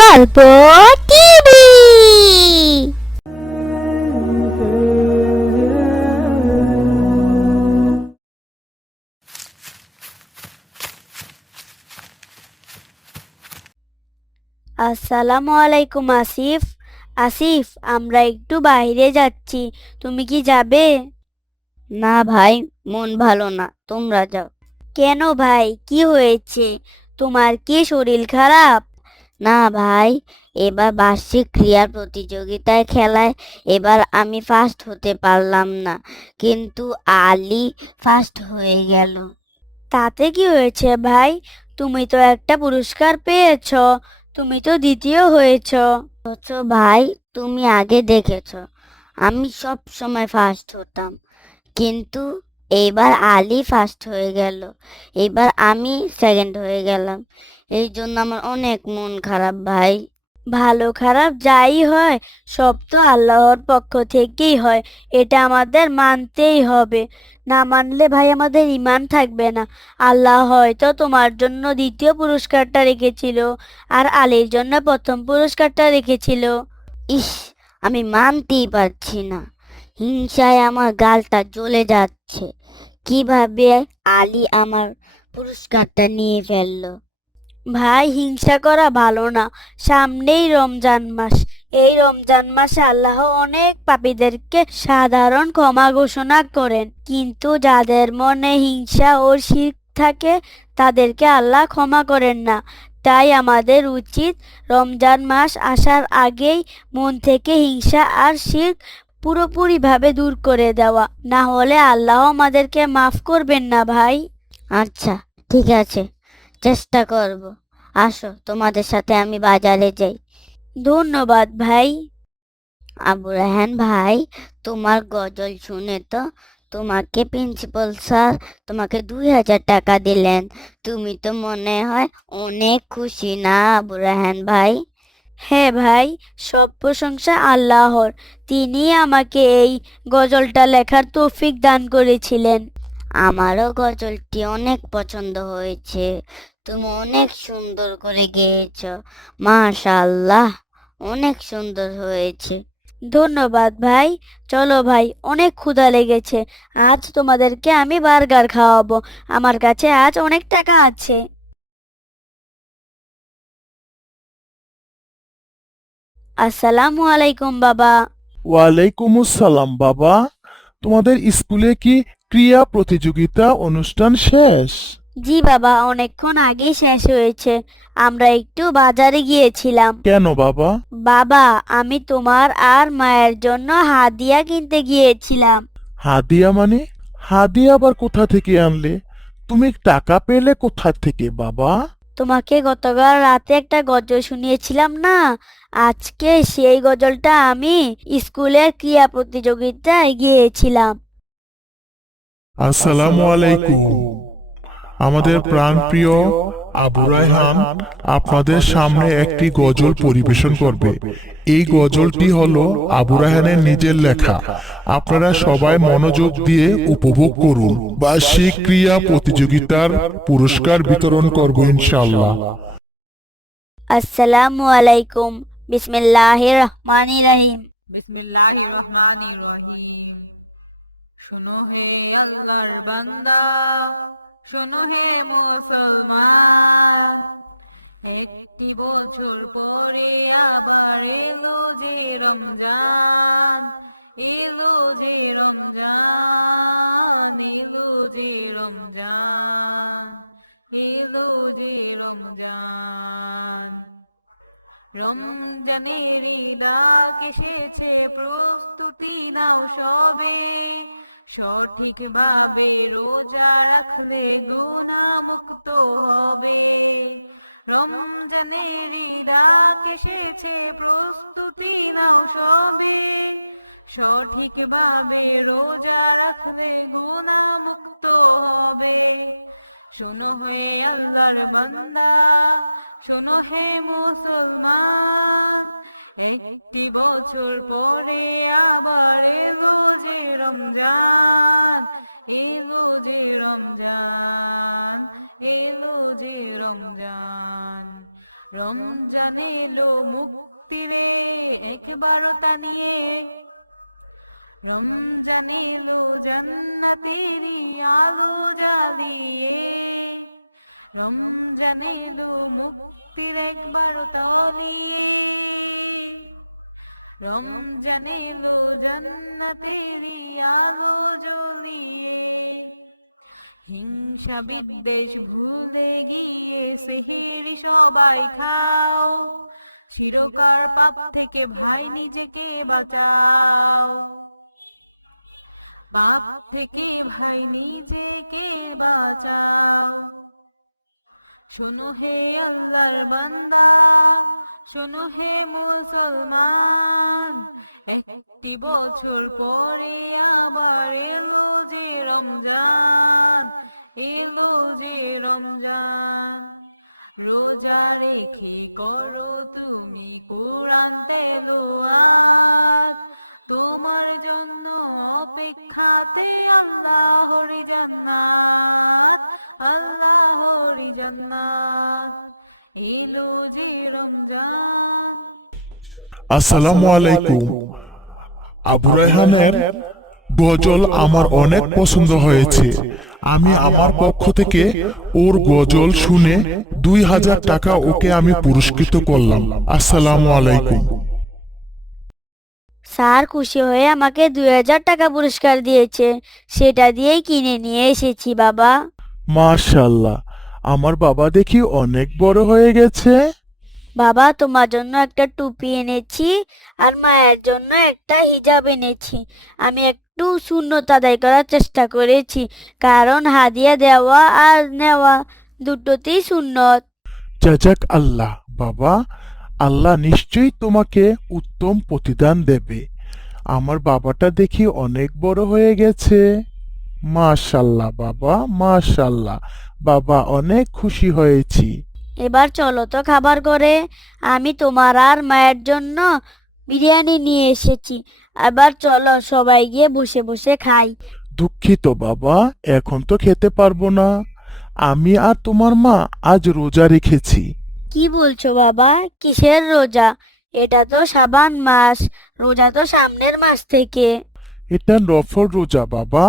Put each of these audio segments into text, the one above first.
গল্প টিভি। আসসালামু আলাইকুম আসিফ। আসিফ, আমরা একটু বাইরে যাচ্ছি, তুমি কি যাবে? না ভাই, মন ভালো না, তোমরা যাও। কেন ভাই, কি হয়েছে? তোমার কি শরীর খারাপ? না ভাই, এবার বার্ষিক ক্রীড়া প্রতিযোগিতায় খেলায় এবার আমি ফার্স্ট হতে পারলাম না, কিন্তু আলী ফার্স্ট হয়ে গেল। তাতে কি হয়েছে ভাই? তুমি তো একটা পুরস্কার পেয়েছো, তুমি তো দ্বিতীয় হয়েছো। অথচ ভাই, তুমি আগে দেখেছো আমি সব সময় ফার্স্ট হতাম, কিন্তু এইবার আলী ফার্স্ট হয়ে গেল, এবার আমি সেকেন্ড হয়ে গেলাম। এই জন্য আমার অনেক মন খারাপ ভাই। ভালো খারাপ যাই হয়, সব তো আল্লাহর পক্ষ থেকেই হয়, এটা আমাদের মানতেই হবে। না মানলে ভাই আমাদের ঈমান থাকবে না। আল্লাহ হয়তো তোমার জন্য দ্বিতীয় পুরস্কারটা রেখেছিল, আর আলীর জন্য প্রথম পুরস্কারটা রেখেছিল। ইস, আমি মানতেই পারছি না, হিংসায় আমার গালটা জ্বলে যাচ্ছে। কিভাবে আলী আমার পুরস্কারটা নিয়ে ফেললো? ভাই, হিংসা করা ভালো না। সামনেই রমজান মাস, এই রমজান মাসে আল্লাহ অনেক পাপীদেরকে সাধারণ ক্ষমা ঘোষণা করেন, কিন্তু যাদের মনে হিংসা ও শিরক থাকে তাদেরকে আল্লাহ ক্ষমা করেন না। তাই আমাদের উচিত রমজান মাস আসার আগেই মন থেকে হিংসা আর শিরক পুরোপুরিভাবে দূর করে দেওয়া, না হলে আল্লাহ আমাদেরকে মাফ করবেন না ভাই। আচ্ছা, ঠিক আছে, চেষ্টা করব। আসো, তোমাদের সাথে আমি বাজারে যাই। ধন্যবাদ ভাই। আবু রায়হান ভাই, তোমার গজল শুনে তো তোমাকে প্রিন্সিপাল স্যার তোমাকে 2,000 টাকা দিলেন। তুমি তো মনে হয় অনেক খুশি না আবু রায়হান ভাই? হ্যাঁ ভাই, সব প্রশংসা আল্লাহর। তিনি আমাকে এই গজলটা লেখার তৌফিক দান করেছিলেন। আমারও গজলটি অনেক পছন্দ হয়েছে, তুমি অনেক সুন্দর করে গেয়েছ, মাশাআল্লাহ, অনেক সুন্দর হয়েছে। ধন্যবাদ ভাই। চলো ভাই, অনেক ক্ষুধা লেগেছে, আজ তোমাদেরকে আমি বার্গার খাওয়াবো। আমার কাছে আজ অনেক টাকা আছে। আসসালামু আলাইকুম বাবা। ওয়ালাইকুম আসসালাম বাবা। তোমাদের স্কুলে কি ক্রীড়া প্রতিযোগিতা অনুষ্ঠান শেষ? জি বাবা, অনেকক্ষণ আগে শেষ হয়েছে। আমরা একটু বাজারে গিয়েছিলাম। কেন বাবা? বাবা, আমি তোমার আর মায়ের জন্য হাদিয়া কিনতে গিয়েছিলাম। হাদিয়া মানে? হাদিয়া আবার কোথা থেকে আনলে? তুমি টাকা পেলে কোথা থেকে বাবা? তোমাকে গতকাল রাতে একটা গজল শুনিয়েছিলাম না, আজকে সেই গজলটা আমি স্কুলের ক্রীড়া প্রতিযোগিতায় গিয়েছিলাম। আসসালামু আলাইকুম। আমাদের প্রাণপ্রিয় আবু রায়হান আপনাদের সামনে একটি গজল পরিবেশন করবে। এই গজলটি হলো আবু রায়হানের নিজের লেখা। আপনারা সবাই মনোযোগ দিয়ে উপভোগ করুন। বার্ষিক ক্রীড়া প্রতিযোগিতার পুরস্কার বিতরণ করব ইনশাল্লাহ। আসসালামু আলাইকুম। বিসমিল্লাহির রহমানির রহিম। বিসমিল্লাহির রহমানির রহিম। শোনো হে আল্লাহর বান্দা, শোনো হে মুসলমান, একটি বছর পরে আবার এলো যে রমজান, এলো যে রমজান, এলো যে রমজান, এলো যে রমজান। রমজানের ডাক এসেছে, প্রস্তুতি নাও সবে, সঠিকভাবে রোজা রাখলে গুনাহ মুক্ত হবে। রমজানের ডাক এসেছে, প্রস্তুতি নাও সবে, সঠিকভাবে রোজা রাখলে গুনাহ মুক্ত হবে। শোনো হে আল্লাহর বান্দা, শোনো হে মুসলমান, একটি বছর পরে আবার এলো যে রমজান, এলো যে রমজান, এলো যে রমজান। রমজান এলো মুক্তিরে একবারও তা নিয়ে, রমজান এলো জান্নাতেরই আলো জ্বালিয়ে, রমজান এলো মুক্তির একবারও তলিয়ে, রমজান এলো জান্নাতেরই আলো জ্বলিয়ে। হিংসা বিদ্বেষ ভুলে গিয়ে সেহরি সবাই খাও, চিরকার পাপ থেকে ভাই নিজেকে বাঁচাও, পাপ থেকে ভাই নিজেকে বাঁচাও। শোনো হে আল্লাহর বান্দা, শোনো হে মুসলমান, একটি বছর পরে আবার এলো যে রমজান, এলো যে রমজান। রোজা রেখে করো তুমি কোরআন তেলাওয়াত, তোমার জন্য অপেক্ষাতে আল্লাহর জান্নাত, আল্লাহর জান্নাত। এলো যে রমজান। আসসালামু আলাইকুম। আবু রায়হানের গজল আমার অনেক পছন্দ হয়েছে। আমি আমার পক্ষ থেকে ওর গজল শুনে 2000 টাকা ওকে আমি পুরস্কৃত করলাম। আসসালামু আলাইকুম। স্যার খুশি হয়ে আমাকে 2000 টাকা পুরস্কার দিয়েছে, সেটা দিয়েই কিনে নিয়ে এসেছি বাবা। মাশাআল্লাহ, আমার বাবা দেখি অনেক বড় হয়ে গেছে। বাবা, তোমার জন্য একটা টুপি এনেছি আর মায়ের জন্য একটা হিজাব এনেছি। আমি একটু সুন্নত আদায় করার চেষ্টা করেছি, কারণ হাদিয়া দেওয়া আর নেওয়া দুটোতেই সুন্নত। জাজাক আল্লাহ বাবা, আল্লাহ নিশ্চয়ই তোমাকে উত্তম প্রতিদান দেবে। আমার বাবাটা দেখি অনেক বড় হয়ে গেছে। মাশাআল্লাহ বাবা, মাশাআল্লাহ। বাবা, অনেক খুশি হয়েছি। এবার চলো তো খাবার করে, আমি তোমার আর মায়ের জন্য বিরিয়ানি নিয়ে এসেছি। এবার চলো সবাই গিয়ে বসে বসে খাই। দুঃখিত বাবা, এখন তো খেতে পারবো না। আমি আর তোমার মা আজ রোজা রেখেছি। কি বলছো বাবা? কিসের রোজা? এটা তো শাবান মাস, রোজা তো সামনের মাস থেকে। এটা নফল রোজা বাবা।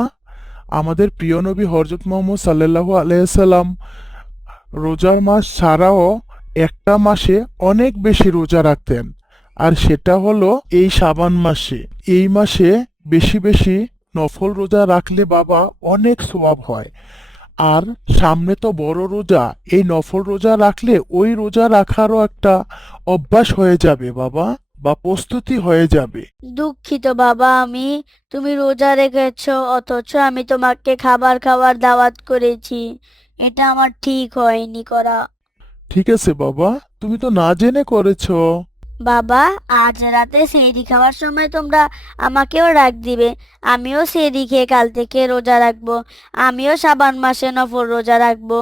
আমাদের প্রিয় নবী হযরত মুহাম্মদ সাল্লাল্লাহু আলাইহি সাল্লাম রোজার মাস ছাড়াও একটা মাসে অনেক বেশি রোজা রাখতেন, আর সেটা হলো এই শাবান মাসে। এই মাসে বেশি বেশি নফল রোজা রাখলে বাবা অনেক সওয়াব হয়। আর সামনে তো বড় রোজা, এই নফল রোজা রাখলে ওই রোজা রাখারও একটা অভ্যাস হয়ে যাবে বাবা, বা প্রস্তুতি হয়ে যাবে। দুঃখিত বাবা, তুমি রোজা রেখেছো অথচ আমি তোমাকে খাবার খাওয়ার দাওয়াত করেছি। এটা আমার ঠিক হয়নি করা। ঠিক আছে বাবা, তুমি তো না জেনে করেছো। বাবা, আজ রাতে সেহরি খাওয়ার সময় তোমরা আমাকেও ডাক দিবে। আমিও সেহরি খেয়ে কাল থেকে রোজা রাখবো। আমিও শাবান মাসে নফল রোজা রাখবো।